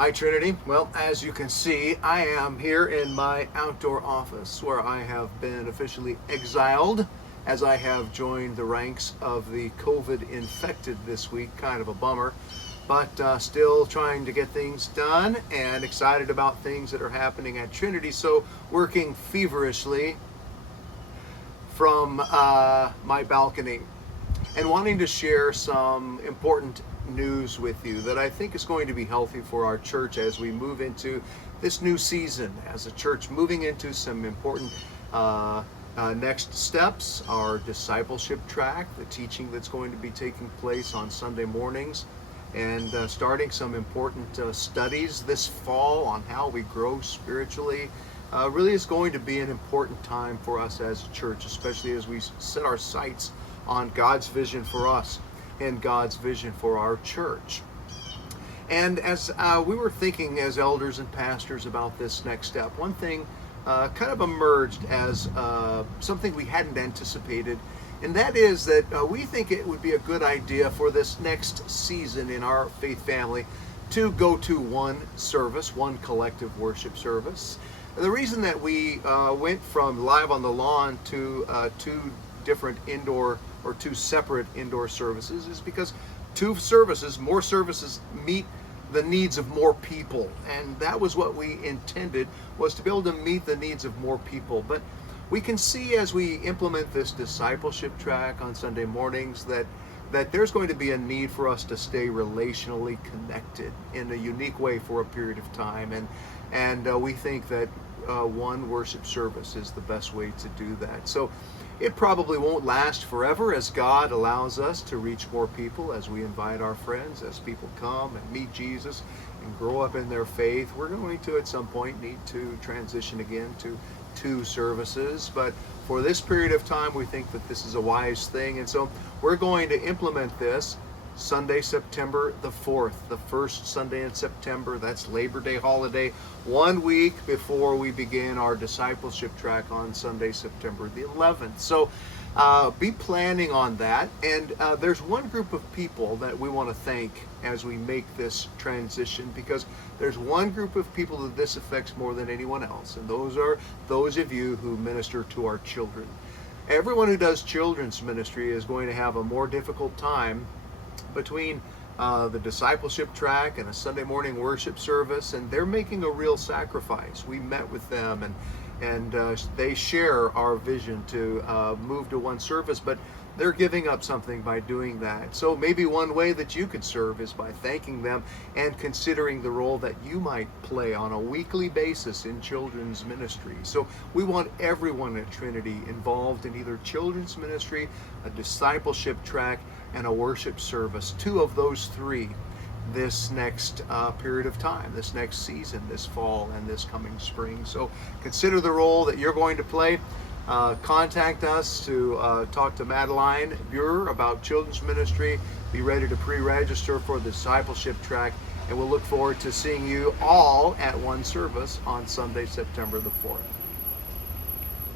Hi, Trinity. Well, as you can see, I am here in my outdoor office where I have been officially exiled as I have joined the ranks of the COVID infected this week. Kind of a bummer, but still trying to get things done and excited about things that are happening at Trinity. So working feverishly from my balcony and wanting to share some important news with you that I think is going to be healthy for our church as we move into this new season as a church, moving into some important next steps, our discipleship track, the teaching that's going to be taking place on Sunday mornings, and starting some important studies this fall on how we grow spiritually. Really is going to be an important time for us as a church, especially as we set our sights on God's vision for us and God's vision for our church. And as we were thinking as elders and pastors about this next step, one thing kind of emerged as something we hadn't anticipated, and that is that we think it would be a good idea for this next season in our faith family to go to one service, one collective worship service. And the reason that we went from live on the lawn to two separate indoor services is because more services meet the needs of more people, and that was what we intended, was to be able to meet the needs of more people. But we can see as we implement this discipleship track on Sunday mornings that there's going to be a need for us to stay relationally connected in a unique way for a period of time, and we think that one worship service is the best way to do that. So it probably won't last forever as God allows us to reach more people, as we invite our friends, as people come and meet Jesus and grow up in their faith. We're going to at some point need to transition again to two services, but for this period of time we think that this is a wise thing, and so we're going to implement this Sunday, September the 4th, the first Sunday in September. That's Labor Day holiday, 1 week before we begin our discipleship track on Sunday, September the 11th. So be planning on that. And there's one group of people that we want to thank as we make this transition, because there's one group of people that this affects more than anyone else, and those are those of you who minister to our children. Everyone who does children's ministry is going to have a more difficult time between the discipleship track and a Sunday morning worship service, and they're making a real sacrifice. We met with them, and they share our vision to move to one service, but they're giving up something by doing that. So maybe one way that you could serve is by thanking them and considering the role that you might play on a weekly basis in children's ministry. So we want everyone at Trinity involved in either children's ministry, a discipleship track, and a worship service, two of those three, this next period of time, this next season, this fall and this coming spring. So consider the role that you're going to play. Contact us to talk to Madeline Buer about children's ministry. Be ready to pre-register for the discipleship track, and we'll look forward to seeing you all at one service on Sunday, September the 4th.